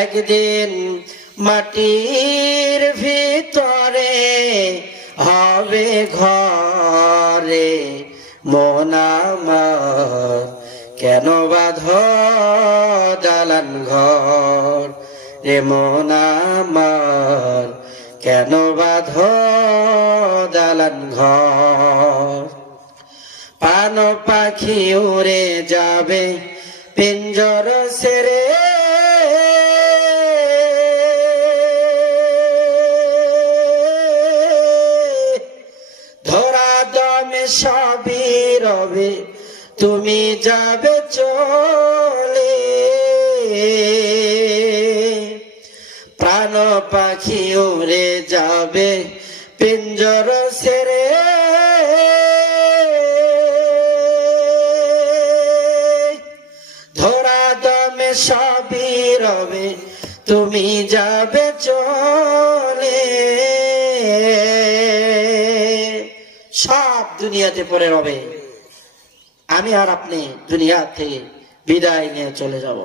একদিন মাটির ভিতরে হবে ঘরে, মন আমার কেন বাঁধো দালান ঘর, রে মন আমার কেন বাঁধো দালান ঘর। পান পাখি উড়ে যাবে পিঞ্জর ছেড়ে, ধরা দমে সবই রবে তুমি যাবে চলে। প্রাণ পাখি উড়ে যাবে পিঞ্জর ছেড়ে, ধরা দমে সবই রবে তুমি যাবে চলে। সব দুনিয়াতে পড়ে রবে, আমি আর আপনি দুনিয়া থেকে বিদায় নিয়ে চলে যাব।